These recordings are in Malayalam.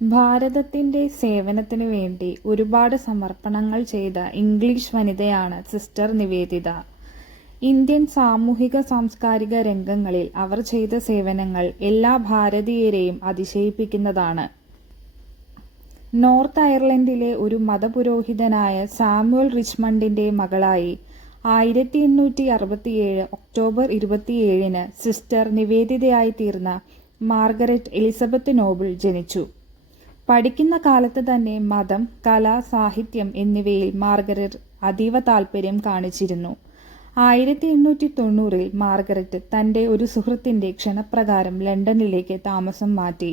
ഭാരതത്തിന്റെ സേവനത്തിനു വേണ്ടി ഒരുപാട് സമർപ്പണങ്ങൾ ചെയ്ത ഇംഗ്ലീഷ് വനിതയാണ് സിസ്റ്റർ നിവേദിത. ഇന്ത്യൻ സാമൂഹിക സാംസ്കാരിക രംഗങ്ങളിൽ അവർ ചെയ്ത സേവനങ്ങൾ എല്ലാ ഭാരതീയരെയും അതിശയിപ്പിക്കുന്നതാണ്. നോർത്ത് അയർലൻഡിലെ ഒരു മതപുരോഹിതനായ സാമുവൽ റിച്ച്മണ്ടിന്റെ മകളായി 1867 ഒക്ടോബർ 27 സിസ്റ്റർ നിവേദിതയായി തീർന്ന മാർഗരറ്റ് എലിസബത്ത് നോബിൾ ജനിച്ചു. പഠിക്കുന്ന കാലത്ത് തന്നെ മതം, കല, സാഹിത്യം എന്നിവയിൽ മാർഗരറ്റ് അതീവ താൽപര്യം കാണിച്ചിരുന്നു. 1890 മാർഗരറ്റ് തന്റെ ഒരു സുഹൃത്തിന്റെ ക്ഷണപ്രകാരം ലണ്ടനിലേക്ക് താമസം മാറ്റി.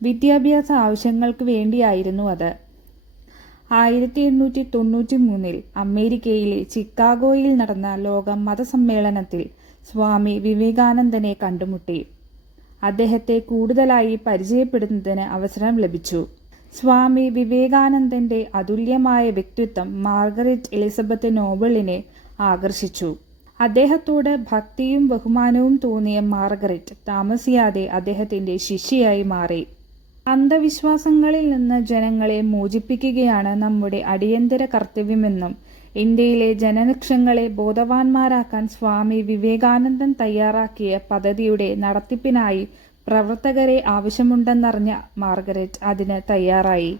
വിദ്യാഭ്യാസ ആവശ്യങ്ങൾക്ക് വേണ്ടിയായിരുന്നു അത്. 1893 അമേരിക്കയിലെ ചിക്കാഗോയിൽ നടന്ന ലോക മതസമ്മേളനത്തിൽ സ്വാമി വിവേകാനന്ദനെ കണ്ടുമുട്ടി. അദ്ദേഹത്തെ കൂടുതലായി പരിചയപ്പെടുന്നതിന് അവസരം ലഭിച്ചു. സ്വാമി വിവേകാനന്ദന്റെ അതുല്യമായ വ്യക്തിത്വം മാർഗരറ്റ് എലിസബത്ത് നോബിളിനെ ആകർഷിച്ചു. അദ്ദേഹത്തോട് ഭക്തിയും ബഹുമാനവും തോന്നിയ മാർഗരറ്റ് താമസിയാതെ അദ്ദേഹത്തിന്റെ ശിഷ്യയായി മാറി. അന്ധവിശ്വാസങ്ങളിൽ നിന്ന് ജനങ്ങളെ മോചിപ്പിക്കുകയാണ് നമ്മുടെ അടിയന്തര കർത്തവ്യമെന്നും ഇന്ത്യയിലെ ജനലക്ഷങ്ങളെ ബോധവാന്മാരാക്കാൻ സ്വാമി വിവേകാനന്ദൻ തയ്യാറാക്കിയ പദ്ധതിയുടെ നടത്തിപ്പിനായി പ്രവർത്തകരെ ആവശ്യമുണ്ടെന്നറിഞ്ഞ മാർഗരറ്റ് അതിന് തയ്യാറായി.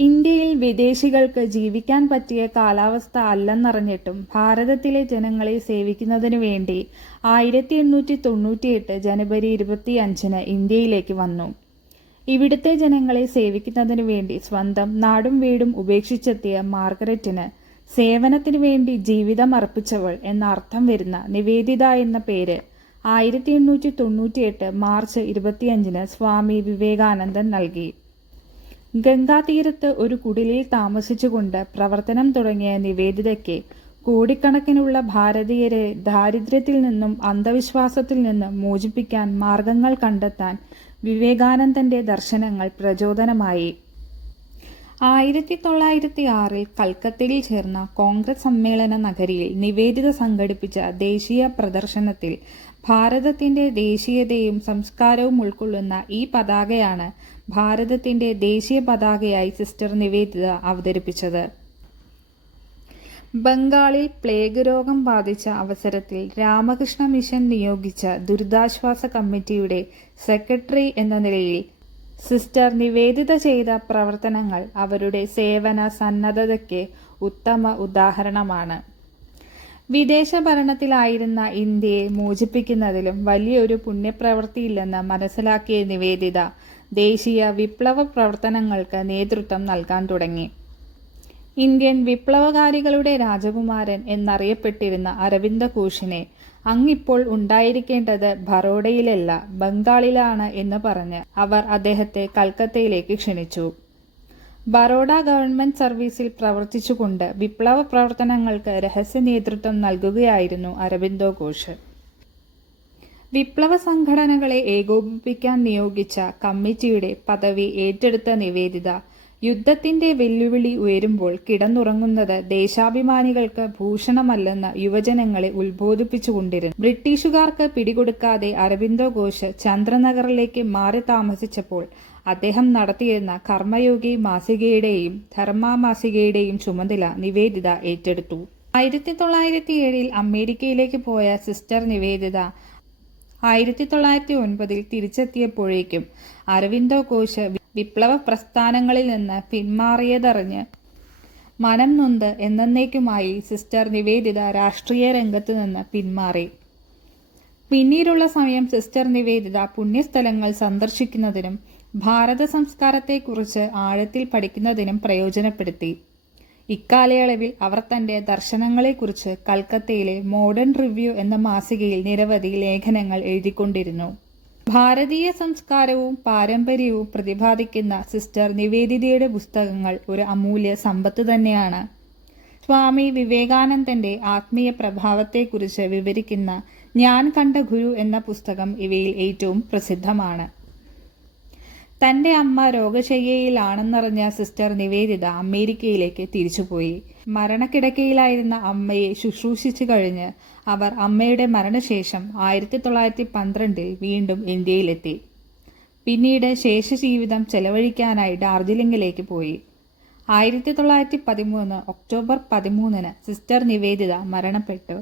ഇന്ത്യയിൽ വിദേശികൾക്ക് ജീവിക്കാൻ പറ്റിയ കാലാവസ്ഥ അല്ലെന്നറിഞ്ഞിട്ടും ഭാരതത്തിലെ ജനങ്ങളെ സേവിക്കുന്നതിനു വേണ്ടി 1898 ജനുവരി 25 ഇന്ത്യയിലേക്ക് വന്നു. ഇവിടുത്തെ ജനങ്ങളെ സേവിക്കുന്നതിനു വേണ്ടി സ്വന്തം നാടും വീടും ഉപേക്ഷിച്ചെത്തിയ മാർഗരറ്റിന് സേവനത്തിനു വേണ്ടി ജീവിതം അർപ്പിച്ചവൾ എന്ന അർത്ഥം വരുന്ന നിവേദിത എന്ന പേര് 1898 മാർച്ച് 25 സ്വാമി വിവേകാനന്ദൻ നൽകി. ഗംഗാതീരത്ത് ഒരു കുടിലിൽ താമസിച്ചുകൊണ്ട് പ്രവർത്തനം തുടങ്ങിയ നിവേദിതയ്ക്ക് കോടിക്കണക്കിനുള്ള ഭാരതീയരെ ദാരിദ്ര്യത്തിൽ നിന്നും അന്ധവിശ്വാസത്തിൽ നിന്നും മോചിപ്പിക്കാൻ മാർഗങ്ങൾ കണ്ടെത്താൻ വിവേകാനന്ദന്റെ ദർശനങ്ങൾ പ്രചോദനമായി. 1906 കൽക്കത്തയിൽ ചേർന്ന കോൺഗ്രസ് സമ്മേളന നഗരിയിൽ നിവേദിത സംഘടിപ്പിച്ച ദേശീയ പ്രദർശനത്തിൽ ഭാരതത്തിന്റെ ദേശീയതയും സംസ്കാരവും ഉൾക്കൊള്ളുന്ന ഈ പതാകയാണ് ഭാരതത്തിന്റെ ദേശീയ പതാകയായി സിസ്റ്റർ നിവേദിത അവതരിപ്പിച്ചത്. ബംഗാളിൽ പ്ലേഗ് രോഗം ബാധിച്ച അവസരത്തിൽ രാമകൃഷ്ണ മിഷൻ നിയോഗിച്ച ദുരിതാശ്വാസ കമ്മിറ്റിയുടെ സെക്രട്ടറി എന്ന നിലയിൽ സിസ്റ്റർ നിവേദിത ചെയ്ത പ്രവർത്തനങ്ങൾ അവരുടെ സേവന സന്നദ്ധതയ്ക്ക് ഉത്തമ ഉദാഹരണമാണ്. വിദേശ ഭരണത്തിലായിരുന്ന ഇന്ത്യയെ മോചിപ്പിക്കുന്നതിലും വലിയൊരു പുണ്യപ്രവൃത്തിയില്ലെന്ന് മനസ്സിലാക്കിയ നിവേദിത ദേശീയ വിപ്ലവ പ്രവർത്തനങ്ങൾക്ക് നേതൃത്വം നൽകാൻ തുടങ്ങി. ഇന്ത്യൻ വിപ്ലവകാരികളുടെ രാജകുമാരൻ എന്നറിയപ്പെട്ടിരുന്ന അരവിന്ദ ഘോഷിനെ അങ്ങിപ്പോൾ ഉണ്ടായിരിക്കേണ്ടത് ബറോഡയിലല്ല ബംഗാളിലാണ് എന്ന് പറഞ്ഞ് അവർ അദ്ദേഹത്തെ കൽക്കത്തയിലേക്ക് ക്ഷണിച്ചു. ബറോഡ ഗവൺമെന്റ് സർവീസിൽ പ്രവർത്തിച്ചുകൊണ്ട് വിപ്ലവ പ്രവർത്തനങ്ങൾക്ക് രഹസ്യ നേതൃത്വം നൽകുകയായിരുന്നു അരവിന്ദോ ഘോഷ്. വിപ്ലവ സംഘടനകളെ ഏകോപിപ്പിക്കാൻ നിയോഗിച്ച കമ്മിറ്റിയുടെ പദവി ഏറ്റെടുത്ത നിവേദിത യുദ്ധത്തിന്റെ വെല്ലുവിളി ഉയരുമ്പോൾ കിടന്നുറങ്ങുന്നത് ദേശാഭിമാനികൾക്ക് ഭൂഷണമല്ലെന്ന് യുവജനങ്ങളെ ഉത്ബോധിപ്പിച്ചുകൊണ്ടിരുന്നു. ബ്രിട്ടീഷുകാർക്ക് പിടികൊടുക്കാതെ അരവിന്ദോ ഘോഷ് ചന്ദ്രനഗറിലേക്ക് മാറി താമസിച്ചപ്പോൾ അദ്ദേഹം നടത്തിയിരുന്ന കർമ്മയോഗി മാസികയുടെയും ധർമ്മ മാസികയുടെയും ചുമതല നിവേദിത ഏറ്റെടുത്തു. 1907 അമേരിക്കയിലേക്ക് പോയ സിസ്റ്റർ നിവേദിത 1909 തിരിച്ചെത്തിയപ്പോഴേക്കും അരവിന്ദോ ഘോഷ് വിപ്ലവ പ്രസ്ഥാനങ്ങളിൽ നിന്ന് പിന്മാറിയതറിഞ്ഞ് മനം നൊന്ത് എന്നേക്കുമായി സിസ്റ്റർ നിവേദിത രാഷ്ട്രീയ രംഗത്ത് നിന്ന് പിന്മാറി. പിന്നീടുള്ള സമയം സിസ്റ്റർ നിവേദിത പുണ്യസ്ഥലങ്ങൾ സന്ദർശിക്കുന്നതിനും ഭാരത സംസ്കാരത്തെക്കുറിച്ച് ആഴത്തിൽ പഠിക്കുന്നതിനും പ്രയോജനപ്പെടുത്തി. ഇക്കാലയളവിൽ അവർ തന്റെ ദർശനങ്ങളെക്കുറിച്ച് കൽക്കത്തയിലെ മോഡേൺ റിവ്യൂ എന്ന മാസികയിൽ നിരവധി ലേഖനങ്ങൾ എഴുതിക്കൊണ്ടിരുന്നു. ഭാരതീയ സംസ്കാരവും പാരമ്പര്യവും പ്രതിപാദിക്കുന്ന സിസ്റ്റർ നിവേദിതയുടെ പുസ്തകങ്ങൾ ഒരു അമൂല്യ സമ്പത്ത് തന്നെയാണ്. സ്വാമി വിവേകാനന്ദന്റെ ആത്മീയ പ്രഭാവത്തെക്കുറിച്ച് വിവരിക്കുന്ന ഞാൻ കണ്ട ഗുരു എന്ന പുസ്തകം ഇവയിൽ ഏറ്റവും പ്രസിദ്ധമാണ്. തന്റെ അമ്മ രോഗശയ്യയിലാണെന്നറിഞ്ഞ സിസ്റ്റർ നിവേദിത അമേരിക്കയിലേക്ക് തിരിച്ചുപോയി. മരണക്കിടക്കയിലായിരുന്ന അമ്മയെ ശുശ്രൂഷിച്ചു കഴിഞ്ഞ് അവർ അമ്മയുടെ മരണശേഷം 1912 വീണ്ടും ഇന്ത്യയിലെത്തി. പിന്നീട് ശേഷജീവിതം ചെലവഴിക്കാനായി ഡാർജിലിംഗിലേക്ക് പോയി. 1913 ഒക്ടോബർ 13 സിസ്റ്റർ നിവേദിത മരണപ്പെട്ടു.